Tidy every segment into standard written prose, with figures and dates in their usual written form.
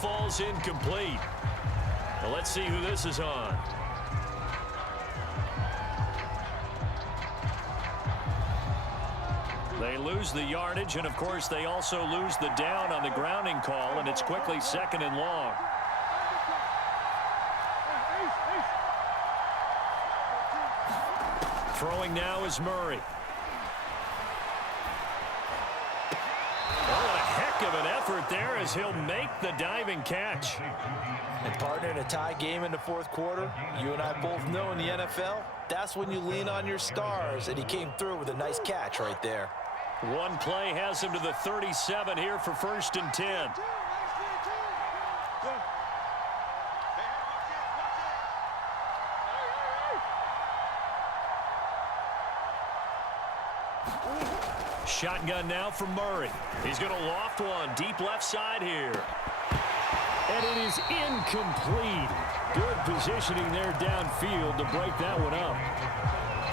falls incomplete. Well, let's see who this is on. They lose the yardage, and, of course, they also lose the down on the grounding call, and it's quickly 2nd and long. Throwing now is Murray. Oh, what a heck of an effort there as he'll make the diving catch. And, partner, in a tie game in the fourth quarter, you and I both know in the NFL, that's when you lean on your stars, and he came through with a nice catch right there. One play has him to the 37 here for 1st and 10. Shotgun now for Murray. He's going to loft one deep left side here. And it is incomplete. Good positioning there downfield to break that one up.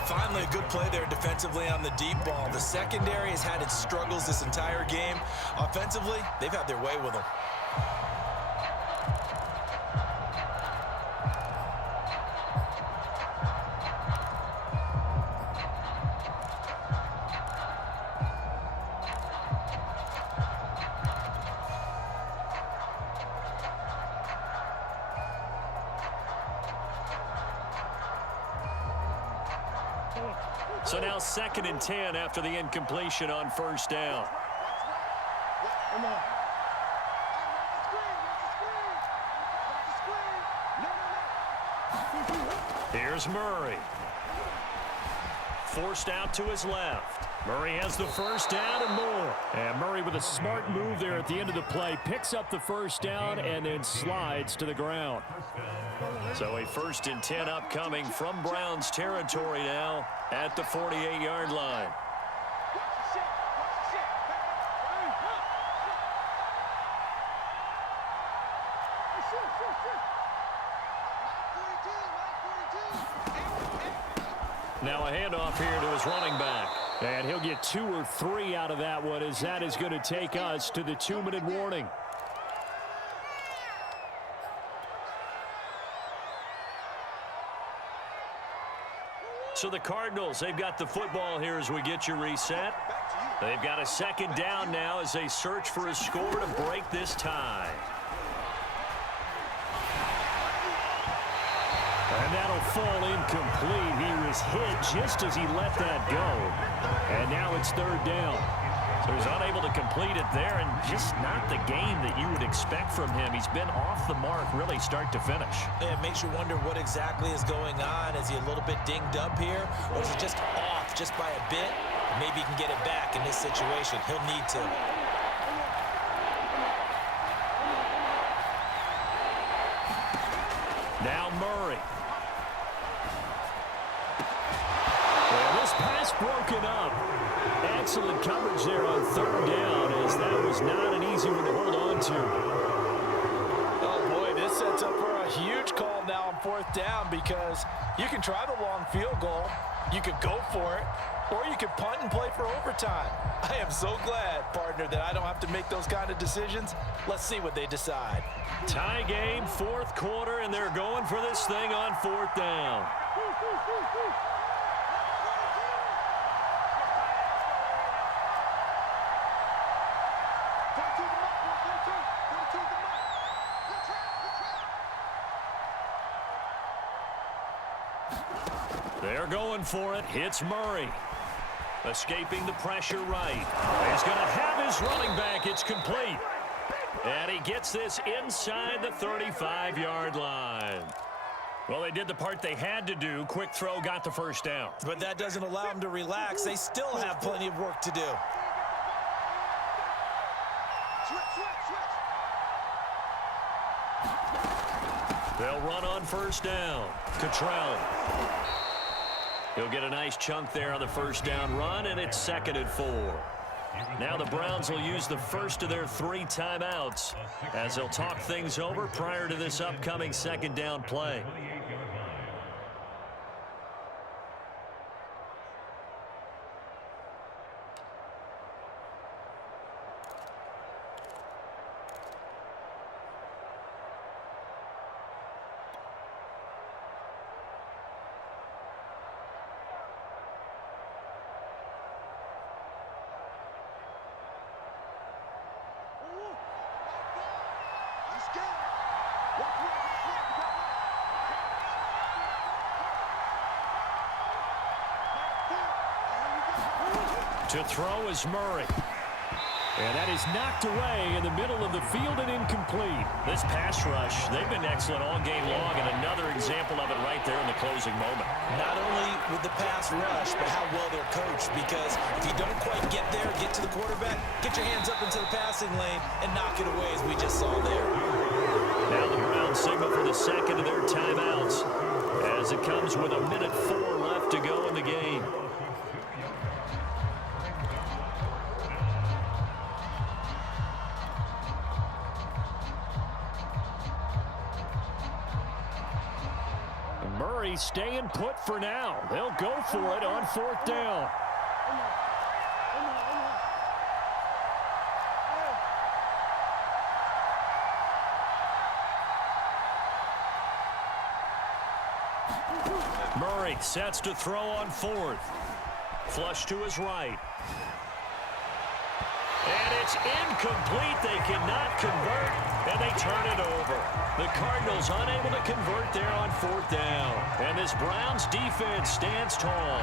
Finally, a good play there defensively on the deep ball. The secondary has had its struggles this entire game. Offensively, they've had their way with them. So now 2nd and 10 after the incompletion on 1st down. Here's Murray. Forced out to his left. Murray has the 1st down and more. And Murray with a smart move there at the end of the play. Picks up the 1st down and then slides to the ground. So a 1st and 10 upcoming from Browns territory now at the 48-yard line. Now a handoff here to his running back. And he'll get 2 or 3 out of that one, as that is going to take us to the 2-minute warning. So the Cardinals, they've got the football here as we get you reset. They've got a 2nd down now as they search for a score to break this tie. And that'll fall incomplete. He was hit just as he let that go. And now it's 3rd down. So he's unable to complete it there, and just not the game that you would expect from him. He's been off the mark really start to finish. It makes you wonder what exactly is going on. Is he a little bit dinged up here, or is it just off just by a bit? Maybe he can get it back in this situation. He'll need to. Now Murray. And this pass broken up. Excellent coverage there on 3rd down, as that was not an easy one to hold on to. Oh, boy, this sets up for a huge call now on 4th down, because you can try the long field goal, you could go for it, or you could punt and play for overtime. I am so glad, partner, that I don't have to make those kind of decisions. Let's see what they decide. Tie game, 4th quarter, and they're going for this thing on 4th down. They're going for it. It's Murray. Escaping the pressure right. He's going to have his running back. It's complete. And he gets this inside the 35-yard line. Well, they did the part they had to do. Quick throw, got the 1st down. But that doesn't allow them to relax. They still have plenty of work to do. They'll run on 1st down. Cottrell. He'll get a nice chunk there on the 1st down run, and it's 2nd and 4. Now the Browns will use the first of their 3 timeouts as they'll talk things over prior to this upcoming 2nd down play. To throw is Murray. And that is knocked away in the middle of the field and incomplete. This pass rush, they've been excellent all game long, and another example of it right there in the closing moment. Not only with the pass rush, but how well they're coached, because if you don't quite get there, get to the quarterback, get your hands up into the passing lane and knock it away, as we just saw there. Now the Browns signal for the second of their timeouts as it comes with 1:04 left to go in the game. Murray staying put for now. They'll go for it on 4th down. Murray sets to throw on 4th. Flush to his right. And it's incomplete. They cannot convert, and they turn it over. The Cardinals unable to convert there on 4th down. And this Browns defense stands tall.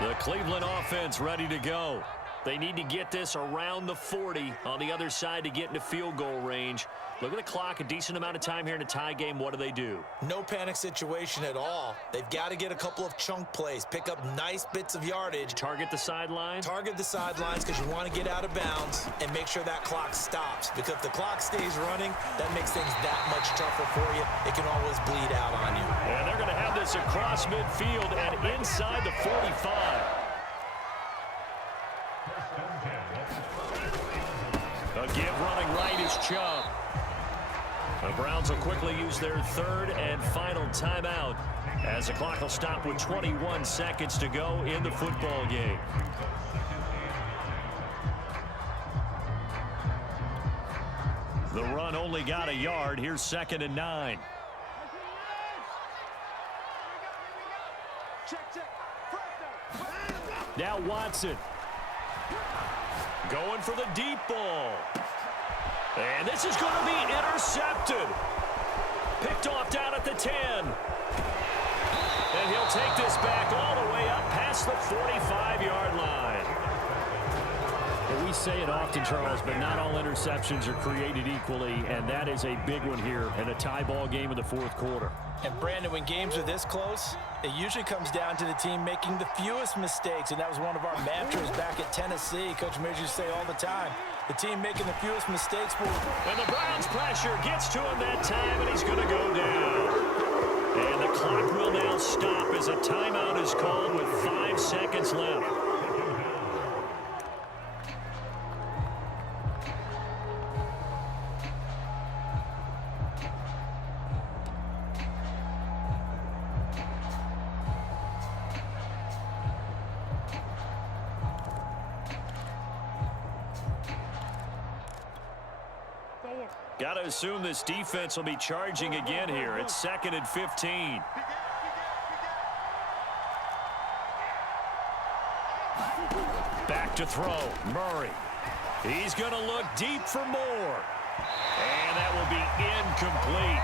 The Cleveland offense ready to go. They need to get this around the 40 on the other side to get into field goal range. Look at the clock, a decent amount of time here in a tie game. What do? No panic situation at all. They've got to get a couple of chunk plays, pick up nice bits of yardage. Target the sideline? Target the sidelines because you want to get out of bounds and make sure that clock stops. Because if the clock stays running, that makes things that much tougher for you. It can always bleed out on you. And they're going to have this across midfield and inside the 45. A give running right is Chubb. The Browns will quickly use their third and final timeout as the clock will stop with 21 seconds to go in the football game. The run only got a yard. Here's 2nd and 9. Now Watson. Going for the deep ball. And this is going to be intercepted. Picked off down at the 10. And he'll take this back all the way up past the 45-yard line. Well, we say it often, Charles, but not all interceptions are created equally, and that is a big one here in a tie ball game in the 4th quarter. And, Brandon, when games are this close, it usually comes down to the team making the fewest mistakes, and that was one of our mantras back at Tennessee. Coach Major used to say all the time, the team making the fewest mistakes will... And the Browns pressure gets to him that time, and he's going to go down. And the clock will now stop as a timeout is called with 5 seconds left. Got to assume this defense will be charging again here. It's 2nd and 15. Back to throw. Murray. He's going to look deep for more. And that will be incomplete.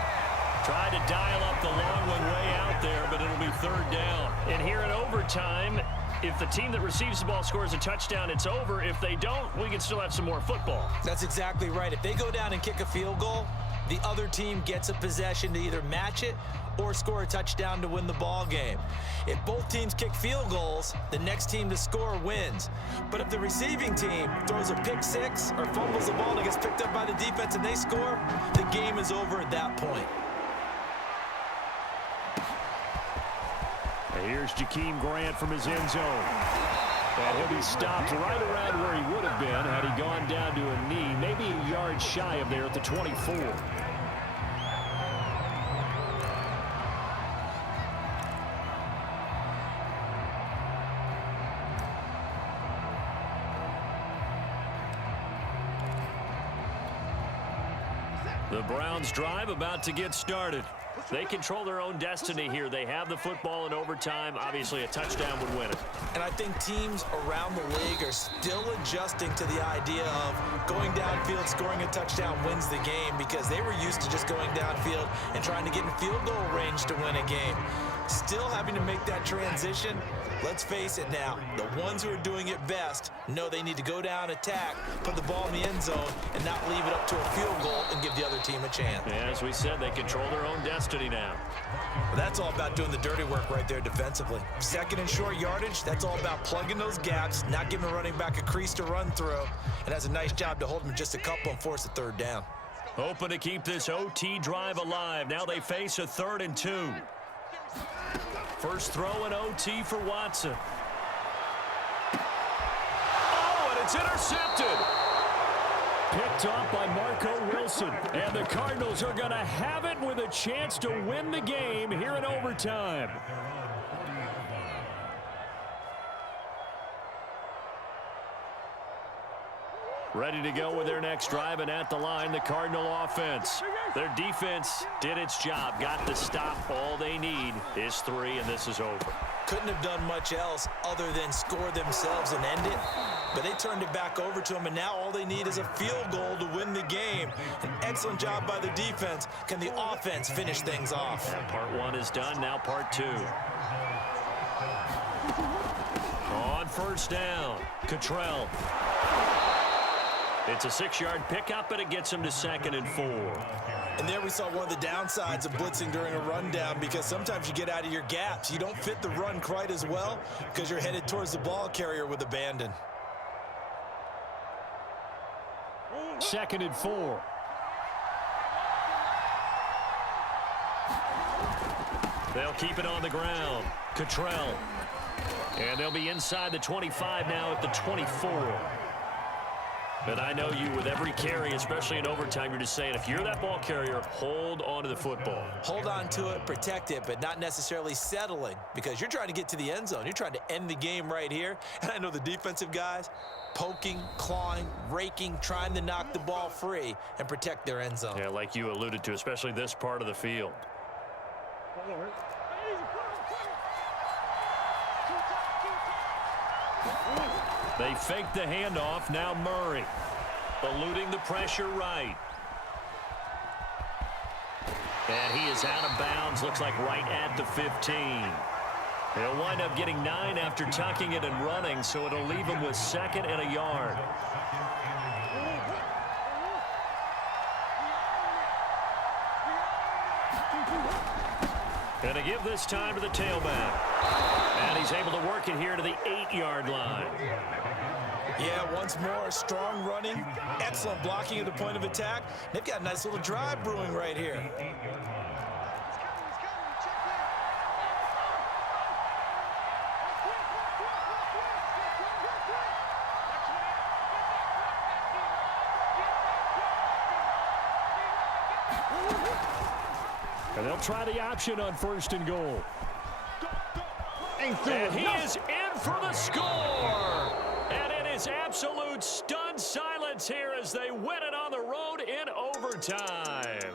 Tried to dial up the long one way out there, but it'll be 3rd down. And here in overtime, if the team that receives the ball scores a touchdown, it's over. If they don't, we can still have some more football. That's exactly right. If they go down and kick a field goal, the other team gets a possession to either match it or score a touchdown to win the ball game. If both teams kick field goals, the next team to score wins. But if the receiving team throws a pick six or fumbles the ball and it gets picked up by the defense and they score, the game is over at that point. Here's Jakeem Grant from his end zone. And he'll be stopped right around where he would have been had he gone down to a knee, maybe a yard shy of there at the 24. The Browns drive about to get started. They control their own destiny here. They have the football in overtime. Obviously, a touchdown would win it. And I think teams around the league are still adjusting to the idea of going downfield, scoring a touchdown wins the game, because they were used to just going downfield and trying to get in field goal range to win a game. Still having to make that transition. Let's face it now, the ones who are doing it best know they need to go down, attack, put the ball in the end zone, and not leave it up to a field goal and give the other team a chance. Yeah, as we said, they control their own destiny now. Well, that's all about doing the dirty work right there defensively. Second and short yardage, that's all about plugging those gaps, not giving a running back a crease to run through, and has a nice job to hold him just a couple and force a third down. Hoping to keep this OT drive alive. Now they face a 3rd and 2. First throw in OT for Watson. Oh, and it's intercepted. Picked off by Marco Wilson. And the Cardinals are going to have it with a chance to win the game here in overtime. Ready to go with their next drive, and at the line, the Cardinal offense. Their defense did its job, got the stop. All they need is 3, and this is over. Couldn't have done much else other than score themselves and end it, but they turned it back over to them, and now all they need is a field goal to win the game. An excellent job by the defense. Can the offense finish things off? And part 1 is done, now part 2. On first down, Cottrell. It's a 6-yard pickup, and it gets him to 2nd and 4. And there we saw one of the downsides of blitzing during a rundown, because sometimes you get out of your gaps. You don't fit the run quite as well because you're headed towards the ball carrier with abandon. 2nd and 4. They'll keep it on the ground. Cottrell. And they'll be inside the 25 now at the 24. But I know you, with every carry, especially in overtime, you're just saying, if you're that ball carrier, hold on to the football. Hold on to it, protect it, but not necessarily settling, because you're trying to get to the end zone. You're trying to end the game right here. And I know the defensive guys poking, clawing, raking, trying to knock the ball free and protect their end zone. Yeah, like you alluded to, especially this part of the field. They fake the handoff. Now Murray eluding the pressure right. And he is out of bounds. Looks like right at the 15. He'll wind up getting 9 after tucking it and running, so it'll leave him with 2nd and a yard. And to give this time to the tailback. And he's able to work it here to the 8-yard line. Yeah, once more, strong running, excellent blocking at the point of attack. They've got a nice little drive brewing right here. And they'll try the option on 1st and goal. And he is in for the score. And it is absolute stunned silence here as they win it on the road in overtime.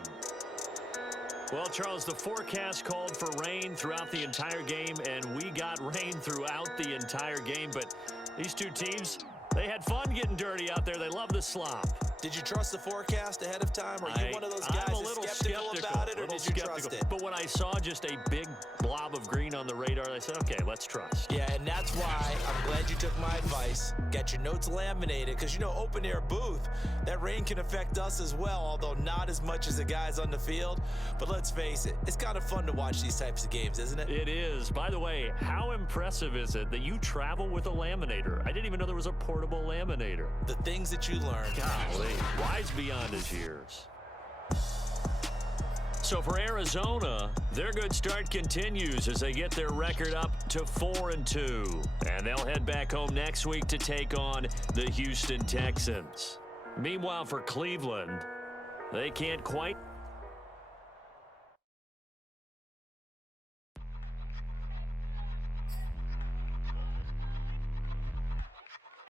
Well, Charles, the forecast called for rain throughout the entire game, and we got rain throughout the entire game. But these two teams, they had fun getting dirty out there. They love the slop. Did you trust the forecast ahead of time? Are you one of those guys that's skeptical about it, or did you trust it? But when I saw just a big blob of green on the radar, I said, okay, let's trust. Yeah, and that's why I'm glad you took my advice. Get your notes laminated, because, you know, open air booth, that rain can affect us as well, although not as much as the guys on the field. But let's face it, it's kind of fun to watch these types of games, isn't it? It is. By the way, how impressive is it that you travel with a laminator? I didn't even know there was a portable laminator. The things that you learn. Golly. Wise beyond his years. So for Arizona, their good start continues as they get their record up to 4-2. And they'll head back home next week to take on the Houston Texans. Meanwhile, for Cleveland, they can't quite